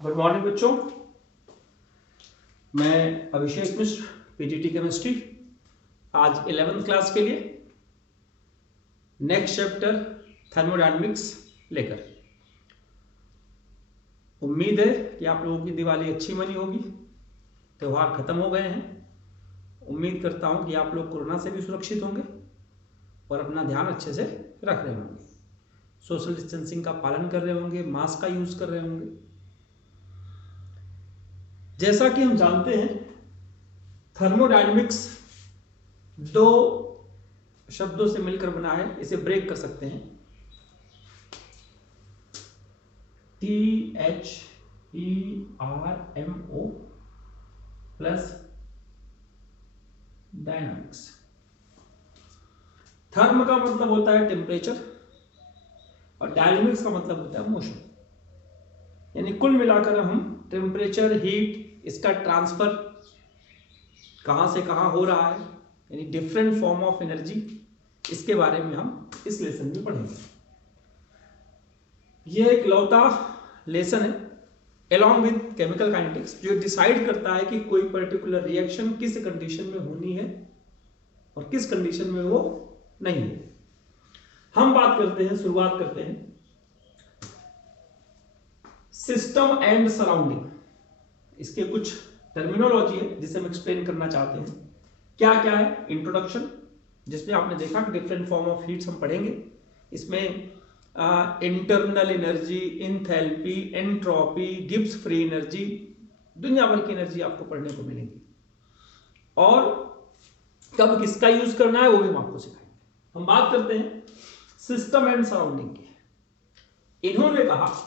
Good morning बच्चों, मैं अभिषेक मिश्र, PGT chemistry. आज 11th क्लास के लिए नेक्स्ट चैप्टर थर्मोडायनेमिक्स लेकर। उम्मीद है कि आप लोगों की दिवाली अच्छी मनी होगी, त्यौहार खत्म हो गए हैं। उम्मीद करता हूं कि आप लोग कोरोना से भी सुरक्षित होंगे और अपना ध्यान अच्छे से रख रहे होंगे, सोशल डिस्टेंसिंग का पालन कर रहे होंगे, मास्क का यूज कर रहे होंगे। जैसा कि हम जानते हैं, थर्मोडायनेमिक्स दो शब्दों से मिलकर बना है। इसे ब्रेक कर सकते हैं, THERMO प्लस डायनामिक्स। थर्म का मतलब होता है टेम्परेचर और डायनामिक्स का मतलब होता है मोशन। यानी कुल मिलाकर हम टेम्परेचर, हीट, इसका ट्रांसफर कहां से कहां हो रहा है, यानी डिफरेंट फॉर्म ऑफ एनर्जी, इसके बारे में हम इस लेसन में पढ़ेंगे। यह एक लौता लेसन है along with केमिकल काइनेटिक्स, जो डिसाइड करता है कि कोई पर्टिकुलर रिएक्शन किस कंडीशन में होनी है और किस कंडीशन में वो नहीं है। हम शुरुआत करते हैं सिस्टम एंड सराउंडिंग। इसके कुछ टर्मिनोलॉजी है जिसे हम एक्सप्लेन करना चाहते हैं। क्या क्या है? इंट्रोडक्शन, जिसमें आपने देखा कि डिफरेंट फॉर्म ऑफ हीट्स हम पढ़ेंगे। इसमें internal energy, enthalpy, entropy, Gibbs free energy, दुनिया भर की एनर्जी आपको पढ़ने को मिलेगी और कब किसका यूज करना है वो भी हम आपको सिखाएंगे। हम बात करते हैं सिस्टम एंड सराउंडिंग की। इन्होंने कहा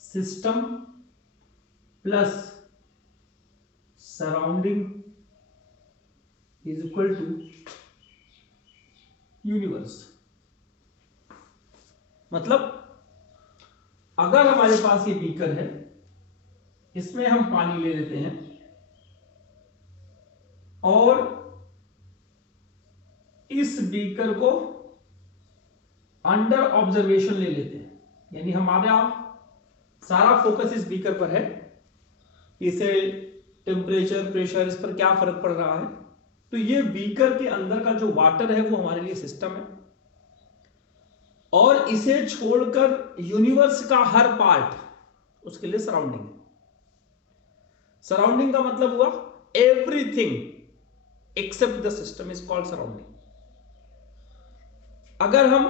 system plus surrounding is equal to universe. मतलब अगर हमारे पास ये बीकर है, इसमें हम पानी ले लेते हैं और इस बीकर को अंडर ऑब्जर्वेशन ले लेते हैं, यानी हमारा सारा फोकस इस बीकर पर है, इसे टेम्परेचर, प्रेशर, इस पर क्या फर्क पड़ रहा है। तो ये बीकर के अंदर का जो वाटर है वो हमारे लिए सिस्टम है और इसे छोड़कर यूनिवर्स का हर पार्ट उसके लिए सराउंडिंग है। सराउंडिंग का मतलब हुआ everything except the system is called surrounding. अगर हम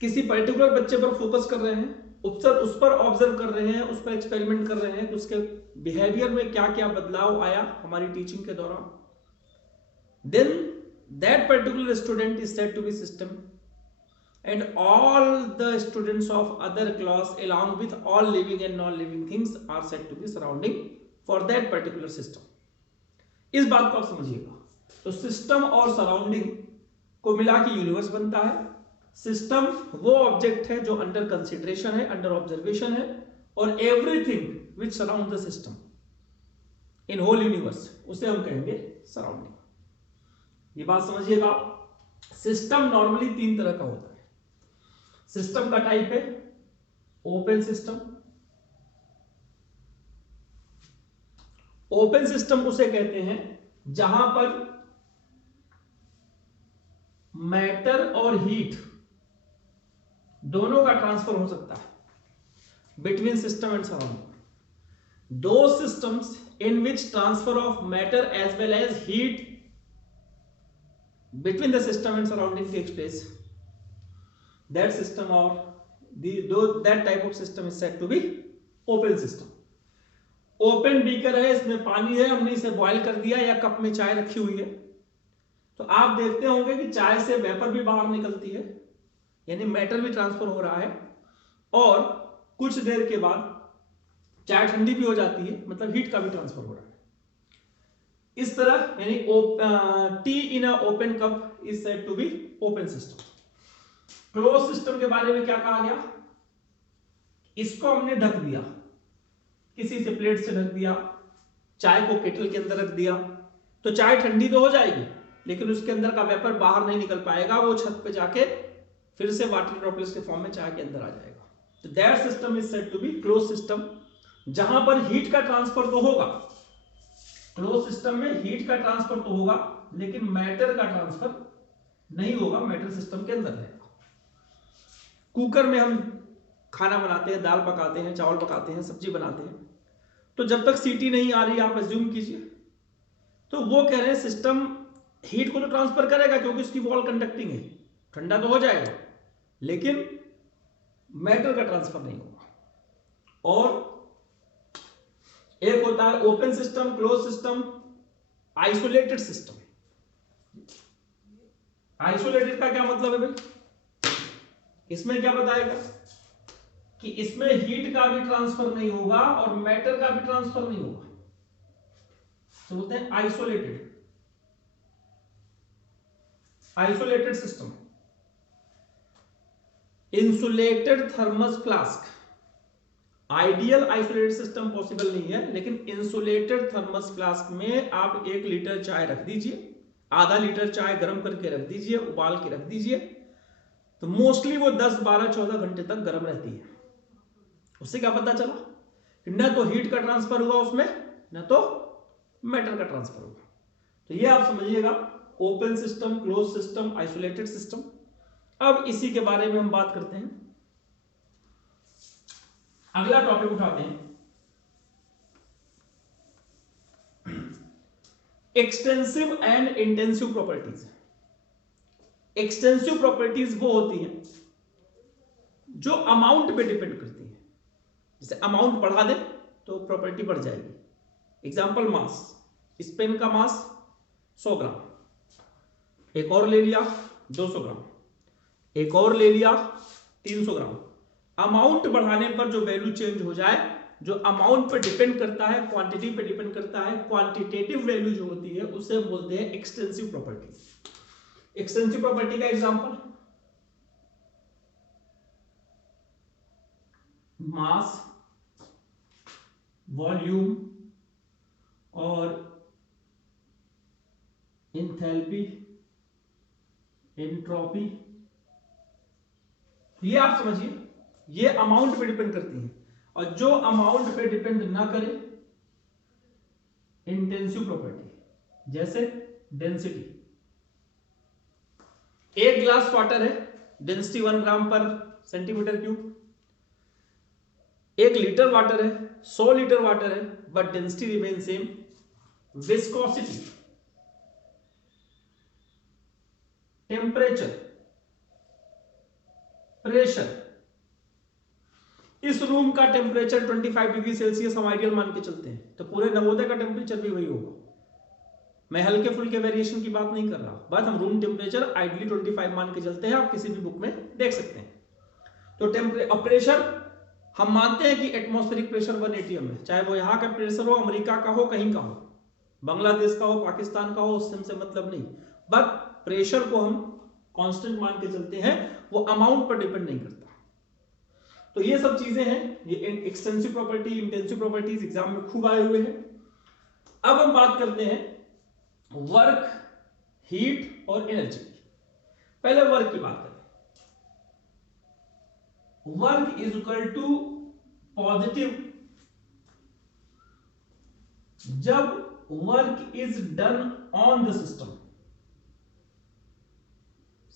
किसी पर्टिकुलर बच्चे पर फोकस कर रहे हैं, उस पर ऑब्जर्व कर रहे हैं, उस पर एक्सपेरिमेंट कर रहे हैं, तो उसके बिहेवियर में क्या क्या बदलाव आया हमारी टीचिंग के दौरान, then that particular student is said to be system and all the students of other class along with all living and non-living things are said to be surrounding for that particular system। इस बात को आप समझिएगा। तो system और surrounding को मिला के यूनिवर्स बनता है। सिस्टम वो ऑब्जेक्ट है जो अंडर कंसिडरेशन है, अंडर ऑब्जर्वेशन है, और everything which surround the system in whole universe, उसे हम कहेंगे सराउंडिंग। ये बात समझिएगा। सिस्टम नॉर्मली 3 तरह का होता है। सिस्टम का टाइप है ओपन सिस्टम। ओपन सिस्टम उसे कहते हैं जहां पर मैटर और हीट दोनों का ट्रांसफर हो सकता है बिटवीन सिस्टम एंड सराउंडिंग। दो systems in which transfer of matter as well as heat between the system and surrounding takes place, that system or that type of system is said to be open system। Open beaker है, इसमें पानी है, हमने इसे boil कर दिया या cup में चाय रखी हुई है, तो आप देखते होंगे कि चाय से वेपर भी बाहर निकलती है, यानी मैटर भी ट्रांसफर हो रहा है, और कुछ देर के बाद चाय ठंडी भी हो जाती है, मतलब हीट का भी ट्रांसफर हो रहा है। इस तरह यानी tea in a open cup is said to be open system. Close system के बारे में क्या कहा गया? इसको हमने ढक दिया, किसी से प्लेट से ढक दिया, चाय को केटल के अंदर रख दिया, तो चाय ठंडी तो हो जाएगी लेकिन उसके अंदर का वेपर बाहर नहीं निकल पाएगा, वो छत पे जाके फिर से वाटर ड्रॉपलेट्स के फॉर्म में चाय के अंदर आ जाएगा। तो that system is said to be close system, जहां पर हीट का ट्रांसफर तो होगा, क्लोज सिस्टम में हीट का ट्रांसफर तो होगा लेकिन मैटर का ट्रांसफर नहीं होगा, मैटर सिस्टम के अंदर रहेगा। कुकर में हम खाना बनाते हैं, दाल पकाते हैं, चावल पकाते हैं, सब्जी बनाते हैं, तो जब तक सीटी नहीं आ रही, आप अज्यूम कीजिए, तो वो कह रहे हैं सिस्टम हीट को तो ट्रांसफर करेगा क्योंकि उसकी वॉल कंडक्टिंग है, ठंडा तो हो जाएगा, लेकिन मैटर का ट्रांसफर नहीं होगा। और एक होता है open system, close system, isolated system. Isolated का क्या मतलब है भाई? इसमें क्या बताएगा कि इसमें हीट का भी ट्रांसफर नहीं होगा और मैटर का भी ट्रांसफर नहीं होगा, तो बोलते हैं isolated, isolated system. Insulated thermos flask, ideal isolated system possible नहीं है, लेकिन इंसुलेटेड थर्मस फ्लास्क में आप 1 लीटर चाय रख दीजिए, आधा लीटर चाय गर्म करके रख दीजिए, उबाल के रख दीजिए, तो मोस्टली वो 10, 12, 14 घंटे तक गर्म रहती है। उससे क्या पता चला कि न तो हीट का ट्रांसफर हुआ उसमें, न तो मैटर का ट्रांसफर हुआ। तो ये आप समझिएगा open system, close system, isolated system. अब इसी के बारे में हम बात करते हैं, अगला टॉपिक उठाते हैं, extensive and intensive properties. Extensive properties वो होती हैं जो अमाउंट पे डिपेंड करती है, जैसे अमाउंट बढ़ा दे तो प्रॉपर्टी बढ़ जाएगी। एग्जांपल मास, इस पेन का मास 100 ग्राम, एक और ले लिया 200 ग्राम, एक और ले लिया 300 ग्राम। अमाउंट बढ़ाने पर जो वैल्यू चेंज हो जाए, जो अमाउंट पे डिपेंड करता है, क्वांटिटी पे डिपेंड करता है, क्वांटिटेटिव वैल्यू जो होती है उसे हम बोलते हैं एक्सटेंसिव प्रॉपर्टी। एक्सटेंसिव प्रॉपर्टी का एग्जांपल मास, वॉल्यूम और एंथैल्पी, एंट्रोपी, ये आप समझिए, ये अमाउंट पे डिपेंड करती है। और जो अमाउंट पे डिपेंड ना करे, इंटेंसिव प्रॉपर्टी, जैसे डेंसिटी। एक ग्लास वाटर है, डेंसिटी 1 ग्राम पर सेंटीमीटर क्यूब। 1 लीटर वाटर है, 100 लीटर वाटर है, but density remain same. Viscosity, temperature, pressure. इस रूम का टेम्परेचर 25 डिग्री सेल्सियस हम आइडियल मान के चलते हैं, तो पूरे नवोदय का टेम्परेचर भी वही होगा। मैं हल्के फुल्के वेरिएशन की बात नहीं कर रहा, बस हम रूम टेम्परेचर आइडियली 25 मान के चलते हैं, आप किसी भी बुक में देख सकते हैं। तो प्रेशर हम मानते हैं कि एटमॉस्फेरिक प्रेशर 1 atm है, चाहे वो यहाँ का प्रेशर हो, अमेरिका का हो, कहीं का हो, बांग्लादेश का हो, पाकिस्तान का हो, उससे हमसे मतलब नहीं। बट प्रेशर को हम कांस्टेंट मान के चलते हैं, वो अमाउंट पर डिपेंड नहीं करता। तो ये सब चीजें हैं, ये extensive property, intensive properties exam में खूब आए हुए हैं। अब हम बात करते हैं वर्क, हीट और एनर्जी। पहले वर्क की बात करें। Work is equal to positive जब work is done on the system.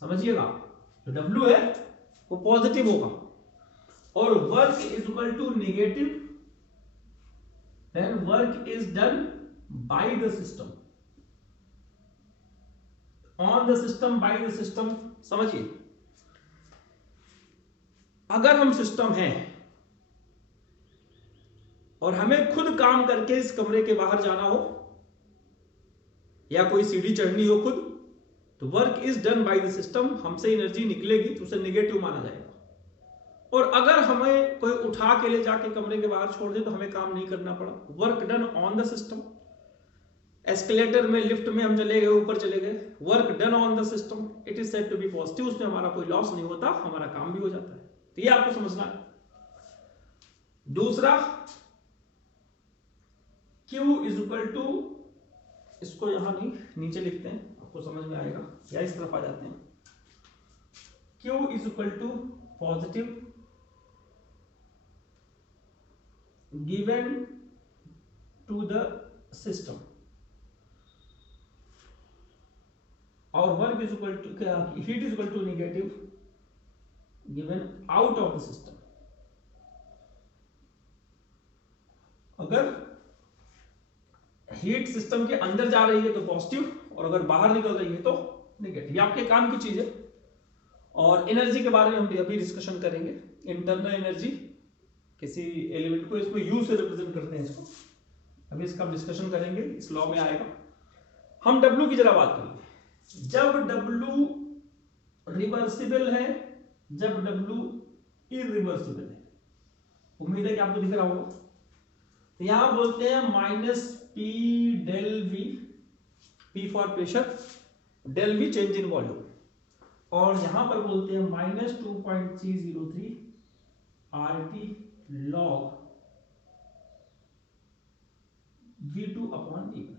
समझिएगा, जो W है वो पॉजिटिव होगा, और work is equal to negative when work is done by the system, on the system, by the system. समझिए, अगर हम सिस्टम हैं और हमें खुद काम करके इस कमरे के बाहर जाना हो या कोई सीढ़ी चढ़नी हो खुद, तो work is done by the system, हमसे एनर्जी निकलेगी तो उसे नेगेटिव माना जाएगा। और अगर हमें कोई उठा के ले जाके कमरे के बाहर छोड़ दे तो हमें काम नहीं करना पड़ा, work done on the system. Escalator में, लिफ्ट में हम चले गए, ऊपर चले गए, work done on the system, it is said to be positive, उसमें हमारा कोई लॉस नहीं होता, हमारा काम भी हो जाता है। तो ये आपको समझना है। दूसरा, Q इज इक्वल टू, इसको यहां नहीं नीचे लिखते हैं, आपको समझ में आएगा, या इस तरफ आ जाते हैं। Q is equal to positive given to the system और work is equal to, heat is equal to negative given out of the system. अगर हीट सिस्टम के अंदर जा रही है तो पॉजिटिव और अगर बाहर निकल रही है तो नेगेटिव। ये आपके काम की चीज है। और एनर्जी के बारे में हम अभी डिस्कशन करेंगे। इंटरनल एनर्जी किसी एलिमेंट को इसको यू से रिप्रेजेंट करते हैं इसको, अभी इसका डिस्कशन करेंगे, इस लॉ में आएगा। हम डब्ल्यू की जरा बात करेंगे। जब डब्ल्यू रिवर्सिबल है, जब डब्ल्यू इरिवर्सिबल है, उम्मीद है कि आपको दिख रहा होगा। तो यहां बोलते हैं minus P del V, P for pressure, del V change in volume, और यहां पर बोलते हैं minus 2.303 RT log V2 upon V1,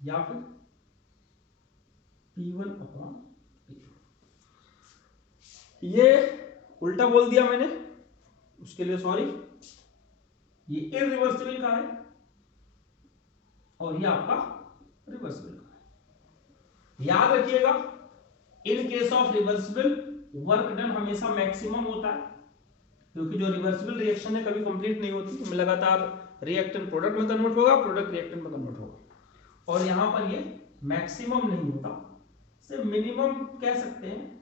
या फिर P1 अपॉन P2। ये उल्टा बोल दिया मैंने, उसके लिए सॉरी। ये इरिवर्सिबल का है और ये आपका रिवर्सिबल का है। याद रखिएगा, in case of reversible work done हमेशा मैक्सिमम होता है, क्योंकि जो रिवर्सिबल रिएक्शन है कभी कंप्लीट नहीं होती, लगातार रिएक्टेंट प्रोडक्ट में कन्वर्ट होगा, प्रोडक्ट रिएक्टेंट में कन्वर्ट होगा, और यहां पर ये मैक्सिमम नहीं होता, सिर्फ मिनिमम कह सकते हैं।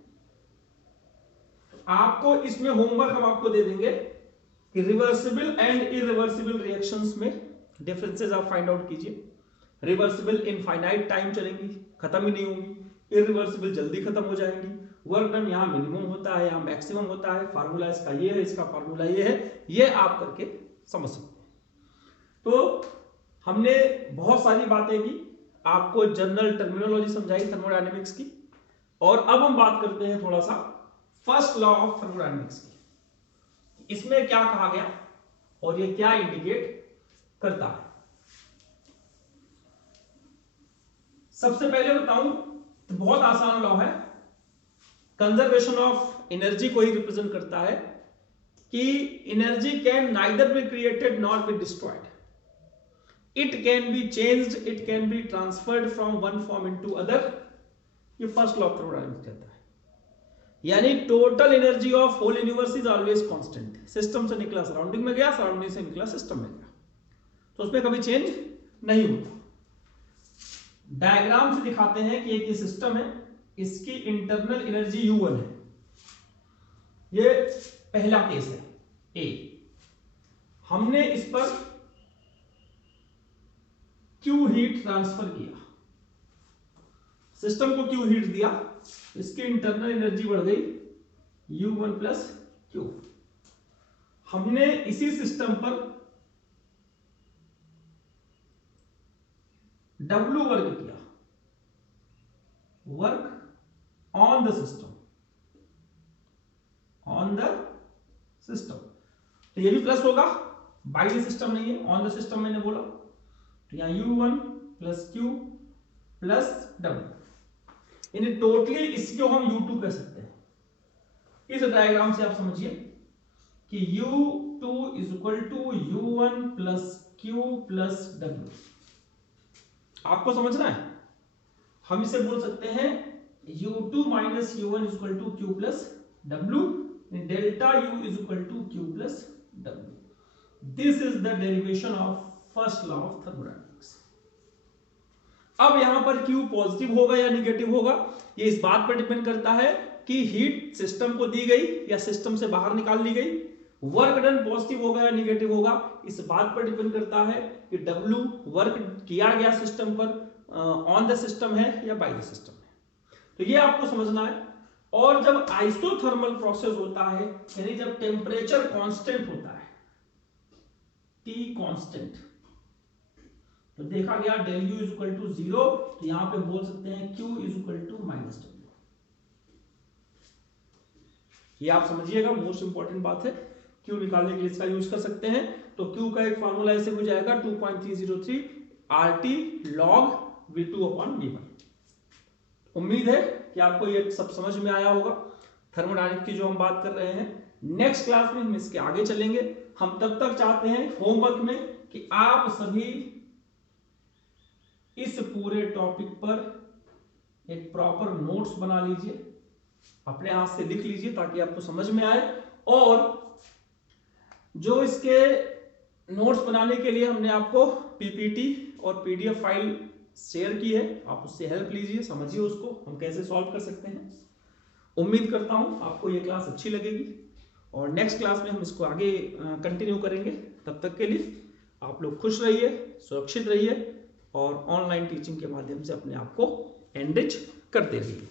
आपको इसमें होमवर्क हम आपको दे देंगे कि रिवर्सिबल एंड इरिवर्सिबल रिएक्शंस में डिफरेंसेस आप फाइंड आउट कीजिए। रिवर्सिबल इनफाइनाइट टाइम चलेंगी, खत्म ही नहीं होंगी, इरिवर्सिबल जल्दी खत्म हो जाएंगी। वर्क डन यहाँ मिनिमम होता है, यहाँ मैक्सिमम होता है। फार्मूला इसका ये है, इसका फार्मूला ये है, ये आप करके समझ सकते हैं। तो हमने बहुत सारी बातें की, आपको जनरल टर्मिनोलॉजी समझाई थर्मोडायनेमिक्स की, और अब हम बात करते हैं थोड़ा सा फर्स्ट लॉ ऑफ थर्मोडायनेमिक्स की। इसमें क्या कहा गया और ये क्या इंडिकेट करता है। सबसे पहले बताऊं तो बहुत आसान लॉ है, कंजर्वेशन ऑफ एनर्जी को ही रिप्रेजेंट करता है कि energy can neither be created not be destroyed, it can be changed, it can be transferred from one form into other. ये फर्स्ट लॉ ऑफ थर्मोडायनेमिक्स कहता है। यानी total energy of whole universe is always constant. System से निकला surrounding में गया, surrounding से निकला सिस्टम में गया, तो उसमें कभी चेंज नहीं होता। डायग्राम से दिखाते हैं कि एक ये सिस्टम है, इसकी इंटरनल एनर्जी U1 है। ये पहला केस है ए। हमने इस पर Q हीट ट्रांसफर किया, सिस्टम को Q हीट दिया, इसकी इंटरनल एनर्जी बढ़ गई U1 प्लस Q। हमने इसी सिस्टम पर W वर्क किया, work on the system, on the system, तो ये भी प्लस होगा, बाय द सिस्टम नहीं है, ऑन द सिस्टम मैंने बोला, तो यहां U1 plus Q plus W, यानी टोटली इसको हम U2 कह सकते हैं। इस डायग्राम से आप समझिए कि U2 is equal to U1 plus Q plus W। आपको समझना है, हम इसे बोल सकते हैं U2 minus U1 is equal to Q plus W, delta U is equal to Q plus W। This is the derivation of first law of thermodynamics. अब यहां पर Q पॉजिटिव होगा या निगेटिव होगा, ये इस बात पर डिपेंड करता है कि हीट सिस्टम को दी गई या सिस्टम से बाहर निकाल ली गई। वर्क डन पॉजिटिव होगा या निगेटिव होगा, इस बात पर डिपेंड करता है कि W वर्क किया गया सिस्टम पर ऑन द सिस्टम है या बाय द सिस्टम है। तो ये आपको समझना है। और जब आइसोथर्मल प्रोसेस होता है, यानी जब टेम्परेचर कांस्टेंट होता है, T कांस्टेंट, तो देखा गया del U is equal to 0, तो यहां पे बोल सकते हैं Q is equal to minus W। ये आप समझिएगा, मोस्ट इंपॉर्टेंट बात है। Q निकालने के लिए इसका यूज कर सकते हैं, तो Q का एक फार्मूला ऐसे हो जाएगा 2.303 RT log V2 upon V1। उम्मीद है कि आपको ये सब समझ में आया होगा। थर्मोडायनेमिक्स की जो हम बात कर रहे हैं, नेक्स्ट क्लास में हम इसके आगे चलेंगे। हम तब तक चाहते हैं होमवर्क में कि आप सभी इस पूरे टॉपिक पर एक प्रॉपर नोट्स बना लीजिए, अपने हाथ से लिख लीजिए ताकि आपको समझ में आए। और जो इसके नोट्स बनाने के लिए हमने आपको पीपीटी और पीडीएफ फाइल शेयर की है, आप उससे हेल्प लीजिए, समझिए उसको हम कैसे सॉल्व कर सकते हैं। उम्मीद करता हूं आपको ये क्लास अच्छी लगेगी और नेक्स्ट क्लास में हम इसको आगे कंटिन्यू करेंगे। तब तक के लिए आप लोग खुश रहिए, सुरक्षित रहिए और ऑनलाइन टीचिंग के माध्यम से अपने आप को एनरिच करते रहिए।